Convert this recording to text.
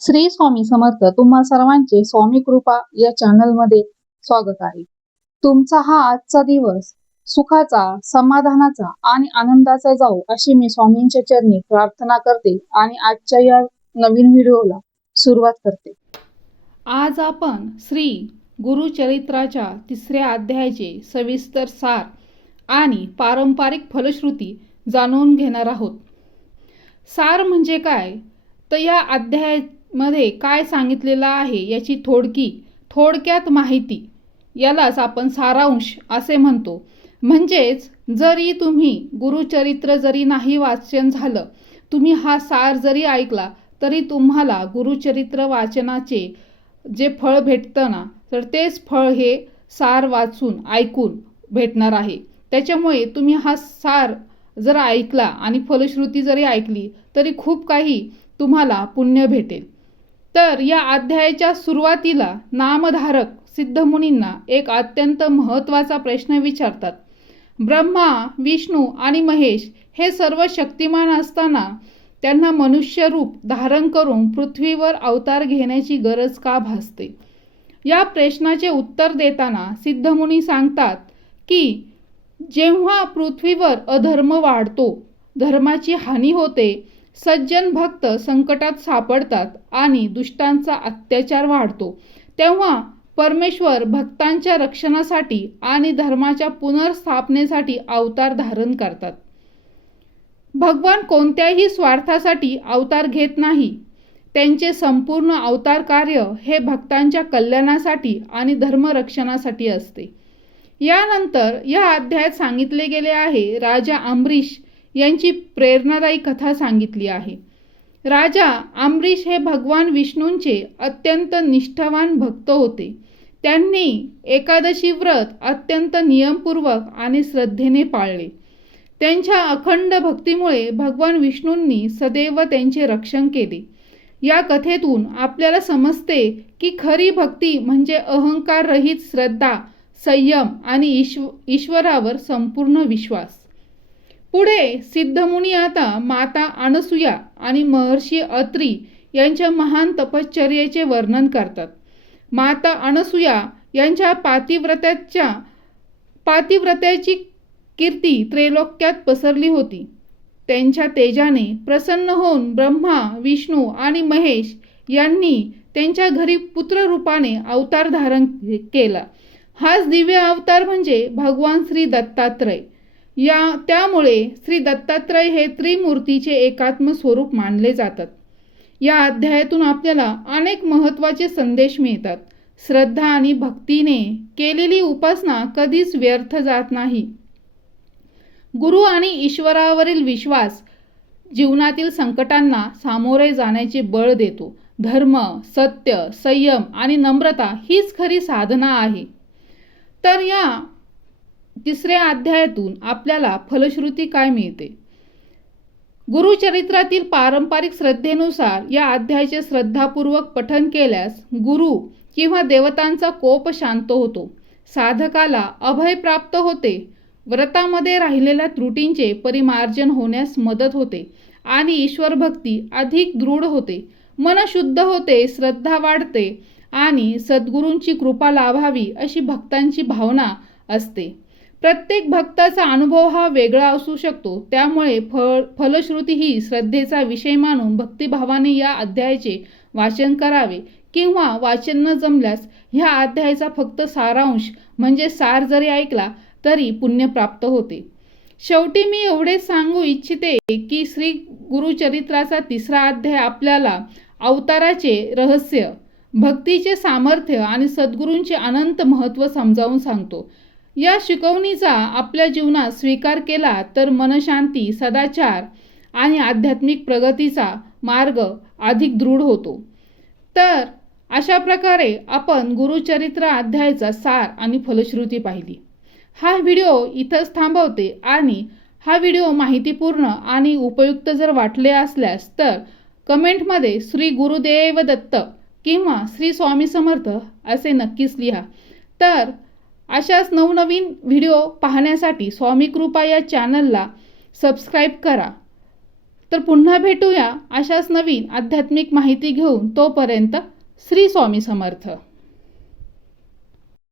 श्री स्वामी समर्थ. तुम्हा सर्वांचे स्वामी कृपा या चॅनल मध्ये स्वागत आहे. तुमचा हा आजचा दिवस सुखाचा, समाधानाचा आणि आनंदाचा जाऊ अशी मी स्वामींच्या चरणी प्रार्थना करते आणि आजच्या या नवीन व्हिडिओला सुरुवात करते. आज आपण श्री गुरुचरित्राच्या 3ऱ्या अध्यायाचे सविस्तर सार आणि पारंपरिक फलश्रुती जाणून घेणार आहोत. सार म्हणजे काय, तर या अध्यायामध्ये काय सांगितलेलं आहे याची थोडक्यात माहिती, यालाच आपण सारांश असे म्हणतो. म्हणजेच जरी तुम्ही गुरुचरित्र जरी नाही वाचन झालं, तुम्ही हा सार जरी ऐकला तरी तुम्हाला गुरुचरित्र वाचनाचे जे फळ भेटतं ना, तर तेच फळ हे सार वाचून ऐकून भेटणार आहे. त्याच्यामुळे तुम्ही हा सार जर ऐकला आणि फलश्रुती जरी ऐकली तरी खूप काही तुम्हाला पुण्य भेटेल. तर या अध्यायाच्या सुरुवातीला नामधारक सिद्धमुनींना एक अत्यंत महत्त्वाचा प्रश्न विचारतात. ब्रह्मा, विष्णू आणि महेश हे सर्व शक्तिमान असताना त्यांना मनुष्य रूप धारण करून पृथ्वीवर अवतार घेण्याची गरज का भासते? या प्रश्नाचे उत्तर देताना सिद्धमुनी सांगतात की जेव्हा पृथ्वीवर अधर्म वाढतो, धर्माची हानी होते, सज्जन भक्त संकटात सापडतात आणि दुष्टांचा अत्याचार वाढतो, तेव्हा परमेश्वर भक्तांच्या रक्षणासाठी आणि धर्माच्या पुनर्स्थापनेसाठी अवतार धारण करतात. भगवान कोणत्याही स्वार्थासाठी अवतार घेत नाही. त्यांचे संपूर्ण अवतार कार्य हे भक्तांच्या कल्याणासाठी आणि धर्मरक्षणासाठी असते. यानंतर या अध्यायात सांगितले गेले आहे, राजा अमरीश यांची प्रेरणादायी कथा सांगितली आहे. राजा अमरीश हे भगवान विष्णूंचे अत्यंत निष्ठावान भक्त होते. त्यांनी एकादशी व्रत अत्यंत नियमपूर्वक आणि श्रद्धेने पाळले. त्यांच्या अखंड भक्तीमुळे भगवान विष्णूंनी सदैव त्यांचे रक्षण केले. या कथेतून आपल्याला समजते की खरी भक्ती म्हणजे अहंकार रहित श्रद्धा, संयम आणि ईश्वरावर संपूर्ण विश्वास. पुढे सिद्धमुनी आता माता अनसूया आणि महर्षी अत्री यांच्या महान तपश्चर्येचे वर्णन करतात. माता अनसूया यांच्या पातिव्रत्याची कीर्ती त्रैलोक्यात पसरली होती. त्यांच्या तेजाने प्रसन्न होऊन ब्रह्मा, विष्णू आणि महेश यांनी त्यांच्या घरी पुत्ररूपाने अवतार धारण केला. हाच दिव्य अवतार म्हणजे भगवान श्री दत्तात्रय. त्यामुळे श्री दत्तात्रय हे त्रिमूर्तीचे एकात्म स्वरूप मानले जातात. या अध्यायातून आपल्याला अनेक महत्त्वाचे संदेश मिळतात. श्रद्धा आणि भक्तीने केलेली उपासना कधीच व्यर्थ जात नाही. गुरु आणि ईश्वरावरील विश्वास जीवनातील संकटांना सामोरे जाण्याचे बळ देतो. धर्म, सत्य, संयम आणि नम्रता हीच खरी साधना आहे. तर या 3ऱ्या अध्यायातून आपल्याला फलश्रुती काय मिळते? गुरुचरित्रातील पारंपरिक श्रद्धेनुसार या अध्यायाचे श्रद्धापूर्वक पठन केल्यास गुरु किंवा देवतांचा कोप शांत होतो, साधकाला अभय प्राप्त होते, व्रतामध्ये राहिलेल्या त्रुटींचे परिमार्जन होण्यास मदत होते आणि ईश्वरभक्ती अधिक दृढ होते, मन शुद्ध होते, श्रद्धा वाढते आणि सद्गुरूंची कृपा लाभावी अशी भक्तांची भावना असते. प्रत्येक भक्ताचा अनुभव हा वेगळा असू शकतो. त्यामुळे फलश्रुती ही श्रद्धेचा विषय मानून भक्तिभावाने या अध्यायाचे वाचन करावे किंवा वाचन न जमल्यास ह्या अध्यायाचा फक्त सारांश म्हणजे सार जरी ऐकला तरी पुण्य प्राप्त होते. शेवटी मी एवढेच सांगू इच्छिते की श्री गुरुचरित्राचा 3रा अध्याय आपल्याला अवताराचे रहस्य, भक्तीचे सामर्थ्य आणि सद्गुरूंचे अनंत महत्त्व समजावून सांगतो. या शिकवणीचा आपल्या जीवनात स्वीकार केला तर मनशांती, सदाचार आणि आध्यात्मिक प्रगतीचा मार्ग अधिक दृढ होतो. तर अशा प्रकारे आपण गुरुचरित्र अध्यायाचा सार आणि फलश्रुती पाहिली. हा व्हिडिओ इथंच थांबवते आणि हा व्हिडिओ माहितीपूर्ण आणि उपयुक्त जर वाटले असल्यास तर कमेंटमध्ये श्री गुरुदेव दत्त किंवा श्री स्वामी समर्थ असे नक्कीच लिहा. तर अशाच नवनवीन व्हिडिओ पाहण्यासाठी स्वामी कृपा या चॅनलला सबस्क्राईब करा. तर पुन्हा भेटूया अशाच नवीन आध्यात्मिक माहिती घेऊन. तोपर्यंत श्री स्वामी समर्थ.